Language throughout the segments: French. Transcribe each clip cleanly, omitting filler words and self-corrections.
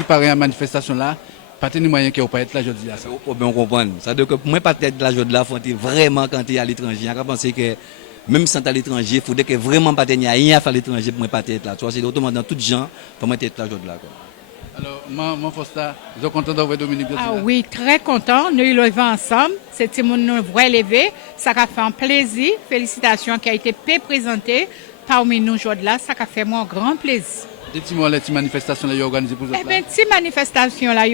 qui paraît à la manifestation là, pas de moyen qui pas être là aujourd'hui. Faut bien comprendre. Ça veut dire que moi, pas être là aujourd'hui là, faut vraiment quand tu es à l'étranger. On penser que même si tu es à l'étranger, il faudrait que vraiment pas tenir rien à faire à l'étranger pour moi pas être là. Tu vois, c'est autrement dans tout gens, pour moi être là aujourd'hui là. Alors, mon Fosta, vous êtes content d'avoir Dominique Jodila? Ah oui, très content. Nous levé ensemble. C'était mon vrai levé. Ça a fait un plaisir. Félicitations qui a été présenté parmi nous aujourd'hui là. Ça a fait moi un grand plaisir. Dites-moi les manifestations là, organisées pour vous. Eh bien, ces manifestations là,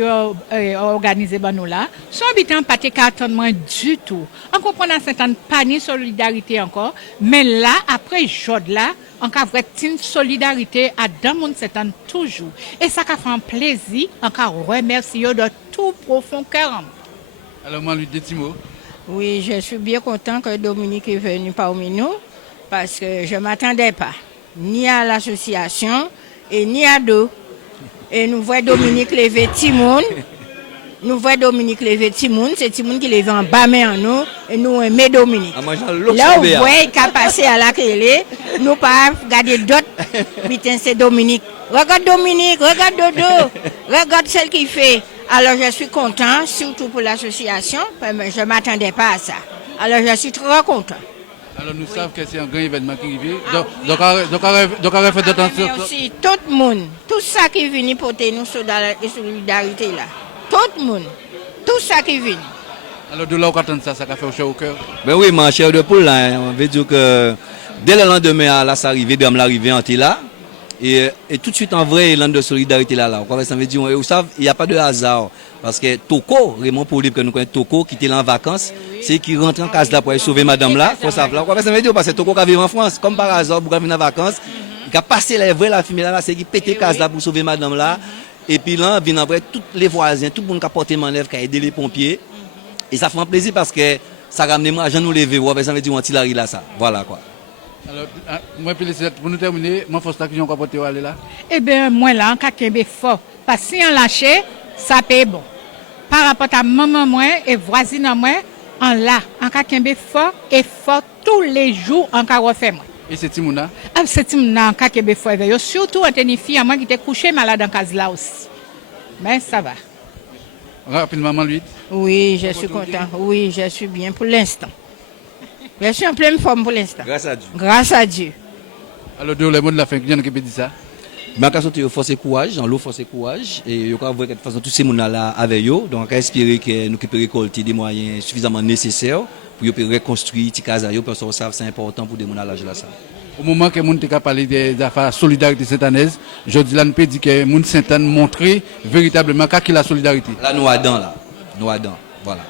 organisées par nous là, sont habitants pas de cartonnement du tout. On comprend à certaines pas ni solidarité encore, mais là, après jour là, on a vrai une solidarité à dans monde certain toujours. Et ça a fait un plaisir, on a remercié de tout profond cœur. Alors, moi, lui, dites-moi. Oui, je suis bien content que Dominique est venu parmi nous, parce que je ne m'attendais pas, ni à l'association, et ni à deux. Et nous voyons Dominique lever Timoun. Nous voyons Dominique lever Timoun. C'est Timoun qui lève en bas mais en nous. Et nous aimons Dominique. Là, vous voyez qu'il a passé à la télé. Nous pas regarder d'autres. Putain, c'est Dominique. Regarde Dominique, regarde Dodo. Regarde celle qui fait. Alors, je suis content, surtout pour l'association. Mais je ne m'attendais pas à ça. Alors, je suis très content. Alors nous savons que c'est un grand événement qui arrive. Donc, on va faire attention. Aussi, tout le monde, tout ça qui vient pour nous solidarité là. Tout le monde, tout ça qui vient. Alors de là, on attend ça, ça a fait chaud au cœur. Ben oui, ma chère de poule, là, on veut dire que dès le lendemain, là, ça arrive, dame l'arrivée en là. Et tout de suite, en vrai, l'élan de solidarité là, ça veut dire, vous savez, il n'y a pas de hasard. Parce que Toko, Raymond Poulip, que nous connaissons, Toko, qui était là en vacances, c'est qui rentre en case là pour aller sauver madame là. Faut savoir. Ça veut dire, parce que Toko qui vivre en France, comme par hasard, pour venir en vacances, il a passé la vraie la fumée là, c'est qui pète case là pour sauver madame là. Et puis là, vient en vrai, tous les voisins, tout le monde qui a porté manœuvre, qui a aidé les pompiers. Et ça fait un plaisir parce que ça ramène moi, j'en nous lever, ça veut dire, on tire là, ça. Voilà quoi. Alors, moi, pour nous terminer, moi, il faut que je vais aller là. Eh bien, moi là, on a fort. Parce que si on lâche, ça paye bon. Par rapport à maman moi et voisine moi, on l'a. On a fort et fort tous les jours, on a refait moi. Et c'est Timouna? Ah, c'est Timouna, on a fort. Surtout, on a une fille à moi qui était couchée malade en case là aussi. Mais ça va. Rapidement, maman, lui. Oui, je suis content. Oui, je suis bien pour l'instant. Je suis en pleine forme pour l'instant. Grâce à Dieu. Grâce à Dieu. Alors, le mot de la fin, qui dit ça? Mais quand on force courage, en l'eau force courage, et on va voir de toute façon tous ces gens là avec eux, donc on va espérer que nous puissions récolter des moyens suffisamment nécessaires pour reconstruire ces cases, parce que c'est important pour des gens là. Au moment que nous avons parlé des affaires solidarité saint-anaise, je dis là, nous peut dire que nous Saint-Anne montrer véritablement qu'est-ce la solidarité. Là, nous adons là. Nous adons. Voilà.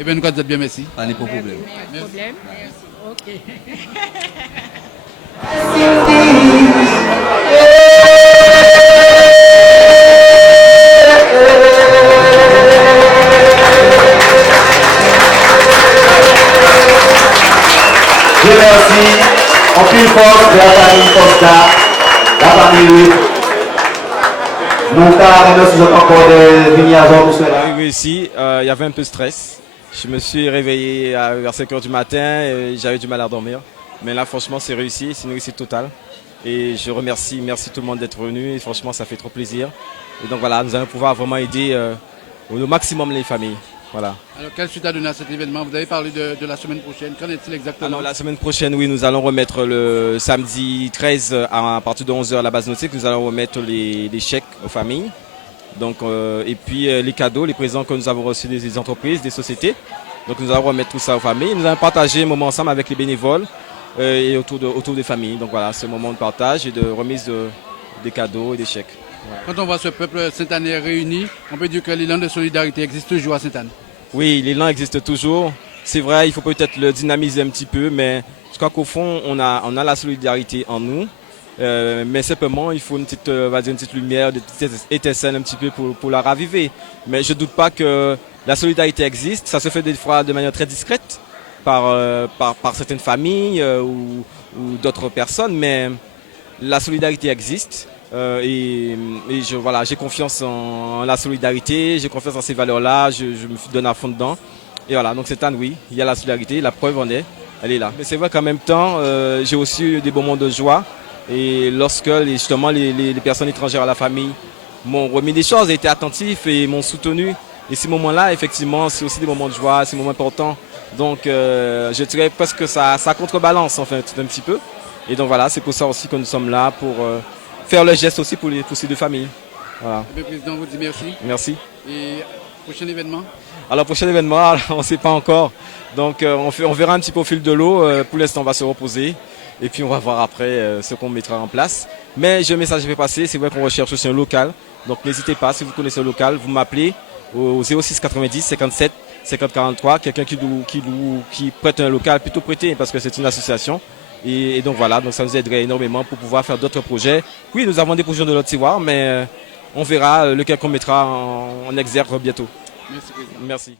Eh bien, nous vous bien, merci. Pas de problème. Pas de problème. Ok. Je remercie en plus force de la famille Costa, la famille nous remercions encore de venir à pour cela. Arrivé ici, il y avait un peu de stress. Je me suis réveillé vers 5 h du matin et j'avais du mal à dormir. Mais là, franchement, c'est réussi, c'est une réussite totale. Et je remercie tout le monde d'être venu. Et franchement, ça fait trop plaisir. Et donc voilà, nous allons pouvoir vraiment aider au maximum les familles. Voilà. Alors, quelle suite à donner à cet événement? Vous avez parlé de la semaine prochaine. Qu'en est-il exactement? Alors, la semaine prochaine, oui, nous allons remettre le samedi 13 à partir de 11 h à la base nautique. Nous allons remettre les chèques aux familles. Donc, et puis les cadeaux, les présents que nous avons reçus des entreprises, des sociétés. Donc nous allons remettre tout ça aux familles. Nous allons partager un moment ensemble avec les bénévoles et autour des familles. Donc voilà, ce moment de partage et de remise des cadeaux et des chèques. Ouais. Quand on voit ce peuple saint-anais réuni, on peut dire que l'élan de solidarité existe toujours à Sainte-Anne. Oui, l'élan existe toujours. C'est vrai, il faut peut-être le dynamiser un petit peu, mais je crois qu'au fond, on a la solidarité en nous. Mais simplement, il faut une petite lumière, des petites étincelles un petit peu pour la raviver. Mais je ne doute pas que la solidarité existe. Ça se fait des fois de manière très discrète par certaines familles ou d'autres personnes, mais la solidarité existe. Voilà, j'ai confiance en la solidarité, j'ai confiance en ces valeurs-là, je me donne à fond dedans. Et voilà, donc cette année, oui, il y a la solidarité, la preuve en est, elle est là. Mais c'est vrai qu'en même temps, j'ai aussi eu des moments de joie. Et lorsque justement les personnes étrangères à la famille m'ont remis des choses, été attentifs et m'ont soutenu. Et ces moments-là, effectivement, c'est aussi des moments de joie, c'est des moments importants. Donc, je dirais presque que ça contrebalance, en fait, un petit peu. Et donc voilà, c'est pour ça aussi que nous sommes là, pour faire le geste aussi pour ces deux familles. Voilà. Le président vous dit merci. Merci. Et prochain événement? Alors, prochain événement, on ne sait pas encore. Donc, on verra un petit peu au fil de l'eau. Pour l'instant, on va se reposer. Et puis, on va voir après ce qu'on mettra en place. Mais j'ai un message à faire passer. C'est vrai qu'on recherche aussi un local. Donc, n'hésitez pas, si vous connaissez un local, vous m'appelez au 06 90 57 50 43. Quelqu'un qui prête un local, plutôt prêté, parce que c'est une association. Et donc, voilà. Donc, ça nous aiderait énormément pour pouvoir faire d'autres projets. Oui, nous avons des projets de notre tiroir, mais on verra lequel qu'on mettra en exergue bientôt. Merci, président. Merci.